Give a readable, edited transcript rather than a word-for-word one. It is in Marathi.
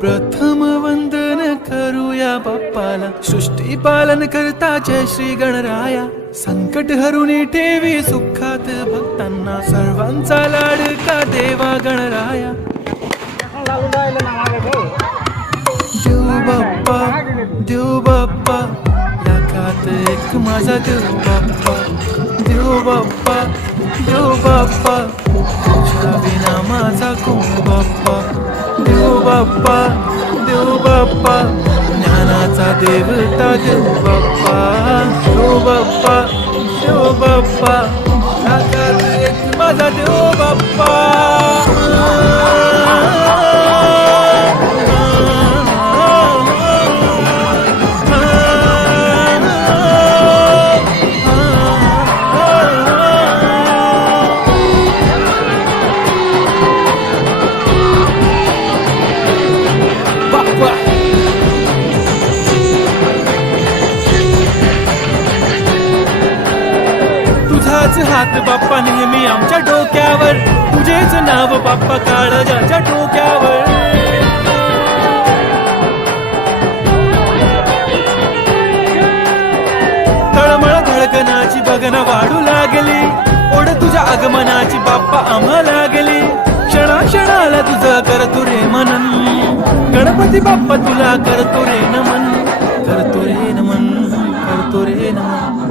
प्रथम वंदन करूया बाप्पाला, सृष्टी पालन करता जय श्री गणराया. संकट हरुनी ठेवी सुखात भक्तांना, सर्वांचा लाडका देवा गणराया. देव बाप्पा लाखात एक माझा देव बाप्पा. देव बाप्पा तुझ्या विना माझा कोण बाप्पा. देव बाप्पा ज्ञानाचा देवता देव बाप्पा. देव बाप्पा लाखात एक माझा देव बाप्पा. तुझाच हात बाप्पा नेहमी आमच्या डोक्यावर, तुझेच नाव बाप्पा काळजाच्या डोक्यावर. तळमळ धडकनाची बगन वाढू लागली, ओढ तुझ्या आगमनाची बाप्पा आम्हा लागली. क्षणाक्षणाला तुझं करतो रे मनन, गणपती बाप्पा तुला करतो रे नमन. करतो रे नमन.